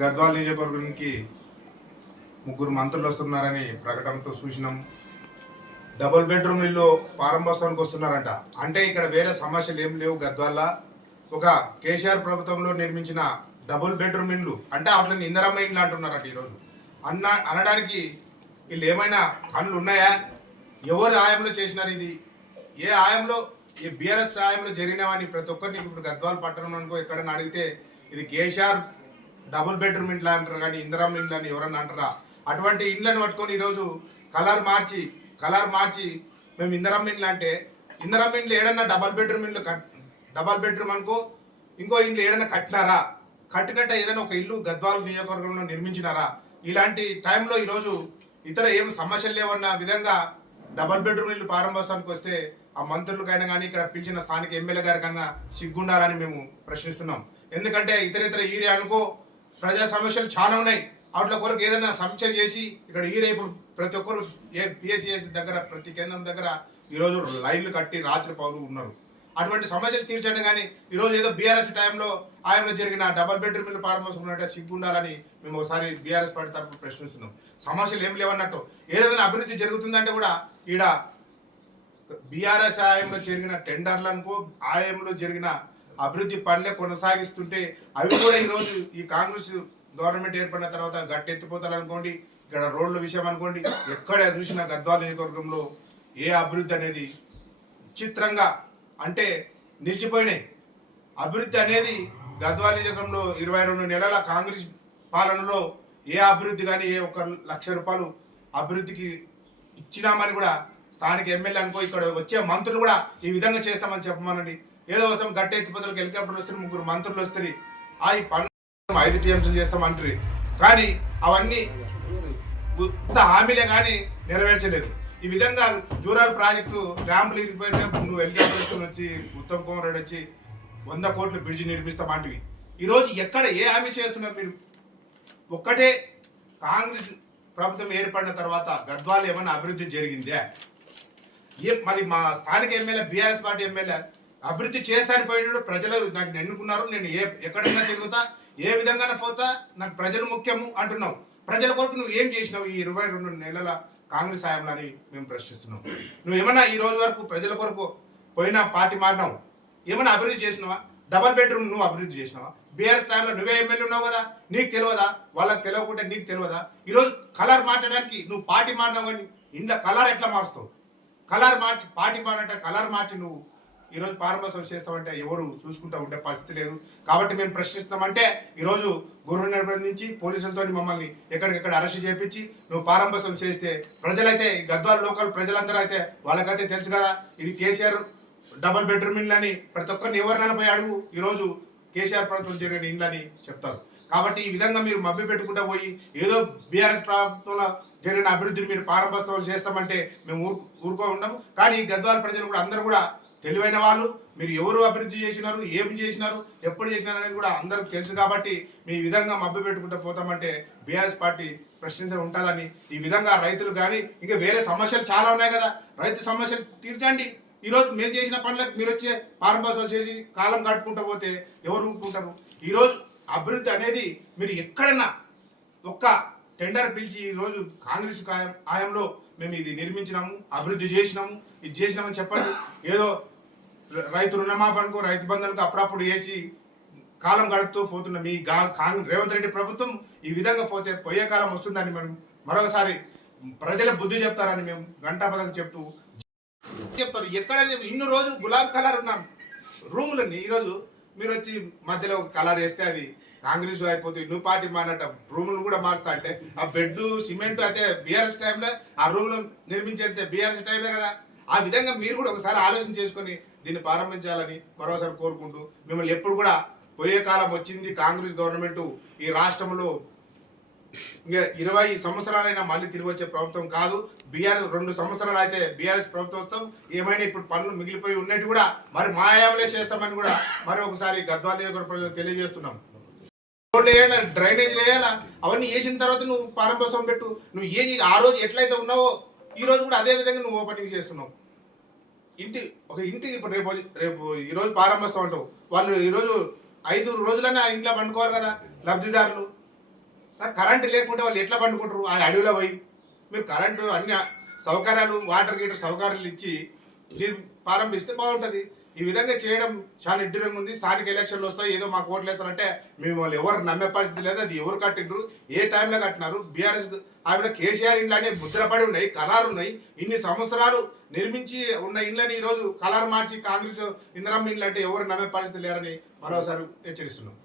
గద్వాల నియోజకవర్గానికి ముగ్గురు మంత్రులు వస్తున్నారని ప్రకటనతో చూసినాం డబుల్ బెడ్రూమ్ ఇల్లు ప్రారంభోత్సవానికి వస్తున్నారంట. అంటే ఇక్కడ వేరే సమస్యలు ఏం లేవు గద్వాల ఒక కేసీఆర్ ప్రభుత్వంలో నిర్మించిన డబుల్ బెడ్రూమ్ ఇండ్లు అంటే అట్లని ఇందరమ్మ ఇండ్లు అంటున్నారట ఈరోజు. అన్న అనడానికి వీళ్ళు ఏమైనా కళ్ళు ఉన్నాయా? ఎవరు ఆయంలో చేసినారు ఇది? ఏ ఆయంలో? ఈ బీఆర్ఎస్ ఆయంలో జరిగినవని ప్రతి ఒక్కరిని ఇప్పుడు గద్వాల పట్టణం అనుకో ఎక్కడన్నా అడిగితే ఇది కేసీఆర్ డబుల్ బెడ్రూమ్ ఇండ్లు అంటారు కానీ ఇందిరామ్ ఇండ్లు అని ఎవరన్నా అంటారా? అటువంటి ఇండ్లను పట్టుకొని ఈరోజు కలర్ మార్చి కలర్ మార్చి మేము ఇందిరామ్ ఇండ్లు అంటే ఇందిరామ్ ఇండ్లు ఏడన్నా డబల్ బెడ్రూమ్ ఇండ్లు కట్ డబల్ బెడ్రూమ్ అనుకో ఇంకో ఇండ్లు ఏడన్నా కట్టినారా? కట్టినట్టు ఏదైనా ఒక ఇల్లు గద్వాల నియోజకవర్గంలో నిర్మించినారా? ఇలాంటి టైంలో ఈరోజు ఇతర ఏం సమస్యలు లేవన్న విధంగా డబల్ బెడ్రూమ్ ఇల్లు ప్రారంభోత్సవానికి వస్తే ఆ మంత్రులకైనా కానీ ఇక్కడ పిలిచిన స్థానిక ఎమ్మెల్యే గారి కన్నా సిగ్గుండాలని మేము ప్రశ్నిస్తున్నాం. ఎందుకంటే ఇతర ఇతర ఏరియా అనుకో ప్రజా సమస్యలు చాలా ఉన్నాయి. వాటిలో కొరకు ఏదైనా సమీక్ష చేసి ఇక్కడ ఈ రేపు ప్రతి ఒక్కరు ఏ పిఎస్సిఎస్ దగ్గర ప్రతి కేంద్రం దగ్గర ఈరోజు లైన్లు కట్టి రాత్రి పౌరులు ఉన్నారు. అటువంటి సమస్యలు తీర్చండి కానీ ఈరోజు ఏదో బీఆర్ఎస్ టైంలో ఆయనలో జరిగిన డబల్ బెడ్రూమ్ ఇల్లు సిగ్గు ఉండాలని మేము ఒకసారి బీఆర్ఎస్ పార్టీ తరఫున ప్రశ్నిస్తున్నాం. సమస్యలు ఏం లేవన్నట్టు. ఏదైనా అభివృద్ధి జరుగుతుందంటే కూడా ఈడ బీఆర్ఎస్ ఆయంలో జరిగిన టెండర్లకు ఆయంలో జరిగిన అభివృద్ధి పనులే కొనసాగిస్తుంటే అవి కూడా ఈరోజు ఈ కాంగ్రెస్ గవర్నమెంట్ ఏర్పడిన తర్వాత గట్టెత్తిపోతారు అనుకోండి ఇక్కడ రోడ్ల విషయం అనుకోండి ఎక్కడ చూసినా గద్వాల నియోజకవర్గంలో ఏ అభివృద్ధి అనేది చిత్రంగా అంటే నిలిచిపోయినాయి. అభివృద్ధి అనేది గద్వాల నియోజకవర్గంలో ఇరవై రెండు నెలల కాంగ్రెస్ పాలనలో ఏ అభివృద్ధి కానీ ఏ ఒక్క లక్ష రూపాయలు అభివృద్ధికి ఇచ్చినామని కూడా స్థానిక ఎమ్మెల్యే అనుకో ఇక్కడ వచ్చే మంత్రులు కూడా ఈ విధంగా చేస్తామని చెప్పమనండి. ఏదో వస్తాం గట్ట ఎత్తిపోతలకు హెలికాప్టర్లు వస్తారు ముగ్గురు మంత్రులు వస్తారు. ఆ ఈ పనులు ఐదు టీఎంసీలు చేస్తామంటారు కానీ అవన్నీ ఉత్త హామీలే కానీ నెరవేర్చలేదు. ఈ విధంగా జూరాల్ ప్రాజెక్టు ర్యాంపులు ఇరిగిపోయితే నువ్వు హెలికాప్టర్ వచ్చి ఉత్తమ్ కుమార్ రెడ్డి వచ్చి వంద కోట్లు బ్రిడ్జి నిర్మిస్తామంటివి ఈరోజు ఎక్కడ ఏ హామీ చేస్తున్నారు మీరు? ఒక్కటే కాంగ్రెస్ ప్రభుత్వం ఏర్పడిన తర్వాత గద్వాలు ఏమైనా అభివృద్ధి జరిగిందే? ఏ మరి మా స్థానిక ఎమ్మెల్యే బీఆర్ఎస్ పార్టీ ఎమ్మెల్యే అభివృద్ధి చేశాను పోయినాడు ప్రజలు నాకు ఎన్నుకున్నారు నేను ఏ ఎక్కడైనా తిరుగుతా ఏ విధంగా పోతా నాకు ప్రజలు ముఖ్యము అంటున్నావు. ప్రజల కొరకు నువ్వు ఏం చేసినావు ఈ ఇరవై రెండు నెలల కాంగ్రెస్ హయాంలో అని మేము ప్రశ్నిస్తున్నాం. నువ్వు ఏమన్నా ఈ రోజు వరకు ప్రజల కొరకు పోయినా పార్టీ మారినావు? ఏమన్నా అభివృద్ధి చేసినావా? డబల్ బెడ్రూమ్ నువ్వు అభివృద్ధి చేసినావా? బీఆర్ఎస్ టైంలో నువ్వే ఎమ్మెల్యే ఉన్నావు కదా నీకు తెలియదా? వాళ్ళకి తెలియకుంటే నీకు తెలియదా? ఈరోజు కలర్ మార్చడానికి నువ్వు పార్టీ మారినావు కానీ ఇంట్లో కలర్ ఎట్లా మారుస్తావు? కలర్ మార్చి పార్టీ మారంటే కలర్ మార్చి నువ్వు ఈరోజు ప్రారంభోత్సవం చేస్తామంటే ఎవరు చూసుకుంటూ ఉండే పరిస్థితి లేదు. కాబట్టి మేము ప్రశ్నిస్తామంటే ఈరోజు గురువుని నిర్బంధించి పోలీసులతో మమ్మల్ని ఎక్కడికెక్కడ అరెస్ట్ చేపించి నువ్వు ప్రారంభోత్సవం చేస్తే ప్రజలైతే గద్వాల లోకల్ ప్రజలందరూ అయితే వాళ్ళకైతే తెలుసు కదా ఇది కేసీఆర్ డబల్ బెడ్రూమ్ ఇల్లు అని ప్రతి ఒక్కరిని ఎవరినైనా పోయి అడుగు. ఈరోజు కేసీఆర్ ప్రభుత్వం జరిగిన ఇండ్లు అని చెప్తారు. కాబట్టి ఈ విధంగా మీరు మభ్య పెట్టుకుంటా పోయి ఏదో బీఆర్ఎస్ ప్రభుత్వంలో జరిగిన అభివృద్ధిని మీరు ప్రారంభోత్సవాలు చేస్తామంటే మేము ఊరు ఊరుకో ఉండము కానీ ఈ గద్వాల ప్రజలు కూడా అందరూ కూడా తెలివైన వాళ్ళు మీరు ఎవరు అభివృద్ధి చేసినారు ఏం చేసినారు ఎప్పుడు చేసినారు అనేది కూడా అందరికి తెలుసు కాబట్టి మీ విధంగా మబ్బు పెట్టుకుంటూ పోతామంటే బీఆర్ఎస్ పార్టీ ప్రశ్నించడం ఉండాలని ఈ విధంగా రైతులు కానీ ఇంకా వేరే సమస్యలు చాలా ఉన్నాయి కదా రైతు సమస్యలు తీర్చండి. ఈరోజు మేము చేసిన పనులకు మీరు వచ్చే ప్రారంభోత్సవాలు చేసి కాలం గడుపుకుంటూ పోతే ఎవరు ఊరుకుంటారు? ఈరోజు అభివృద్ధి అనేది మీరు ఎక్కడన్నా ఒక్క టెండర్ పిలిచి ఈరోజు కాంగ్రెస్ కాయం ఆయంలో మేము ఇది నిర్మించినాము అభివృద్ధి చేసినాము ఇది చేసినామని చెప్పండి. ఏదో రైతు రుణమాఫీ అనుకో రైతు బంధులకు అప్పుడప్పుడు వేసి కాలం గడుపుతూ పోతున్న మీ కాంగ్రెస్ రేవంత్ రెడ్డి ప్రభుత్వం ఈ విధంగా పోతే పోయే కాలం వస్తుందని మనం మరొకసారి ప్రజల బుద్ధి చెప్తారని మేము గంటాపదం చెప్తూ చెప్తారు. ఎక్కడ ఇన్ని రోజులు గులాబ్ కలర్ ఉన్నాం. రూములన్నీ ఈరోజు మీరు వచ్చి మధ్యలో కలర్ వేస్తే అది కాంగ్రెస్ అయిపోతుంది నువ్వు పార్టీ మానట రూములు కూడా మారుస్తా అంటే ఆ బెడ్ సిమెంట్ అయితే బీఆర్ఎస్ టైంలో ఆ రూములు నిర్మించేది బీఆర్ఎస్ టైమే కదా. ఆ విధంగా మీరు కూడా ఒకసారి ఆలోచన చేసుకొని దీన్ని ప్రారంభించాలని మరోసారి కోరుకుంటూ మిమ్మల్ని ఎప్పుడు కూడా పోయే కాలం వచ్చింది కాంగ్రెస్ గవర్నమెంట్ ఈ రాష్ట్రంలో. ఇంకా ఇరవై సంవత్సరాలైనా మళ్ళీ తిరిగి వచ్చే ప్రభుత్వం కాదు. బీఆర్ఎస్ రెండు సంవత్సరాలు అయితే బీఆర్ఎస్ ప్రభుత్వం వస్తాం. ఏమైనా ఇప్పుడు పనులు మిగిలిపోయి ఉన్నట్టు కూడా మరి మాయామలే చేస్తామని కూడా మరి ఒకసారి గద్వాల నియోజకవర్గ తెలియజేస్తున్నాం. రోడ్లు వేయాలా? డ్రైనేజీలు వేయాలా? అవన్నీ వేసిన తర్వాత నువ్వు ప్రారంభోత్సవం పెట్టు. నువ్వు ఏది ఆ రోజు ఎట్లయితే ఉన్నావో ఈ రోజు కూడా అదే విధంగా నువ్వు ఓపెనింగ్ చేస్తున్నావు. ఇంటి ఒక ఇంటికి ఇప్పుడు రేపు రేపు ఈరోజు ప్రారంభిస్తాం అంటావు. వాళ్ళు ఈరోజు ఐదు రోజులనే ఆ ఇంట్లో పండుకోవాలి కదా లబ్ధిదారులు. కరెంటు లేకుంటే వాళ్ళు ఎట్లా పండుకుంటారు? ఆ అడవిలో పోయి మీరు కరెంటు అన్ని సౌకర్యాలు వాటర్ గీటర్ సౌకర్యాలు ఇచ్చి మీరు ప్రారంభిస్తే బాగుంటుంది. ఈ విధంగా చేయడం చాలా ఇడ్డూరంగా ఉంది. స్థానిక ఎలక్షన్లు వస్తాయి. ఏదో మాకు ఓట్లు వేస్తారంటే మేము వాళ్ళు ఎవరు నమ్మే పరిస్థితి లేదు. అది ఎవరు కట్టిండ్రు? ఏ టైంలో కట్టినారు? బీఆర్ఎస్ ఆమె కేసీఆర్ ఇండ్లు అనేవి ముద్రపడి ఉన్నాయి కలారు ఉన్నాయి. ఇన్ని సంవత్సరాలు నిర్మించి ఉన్న ఇండ్లని ఈరోజు కలర్ మార్చి కాంగ్రెస్ ఇందిరమ్మ ఇండ్లు అంటే ఎవరు నమ్మే పరిస్థితి లేరని మరోసారి హెచ్చరిస్తున్నాం.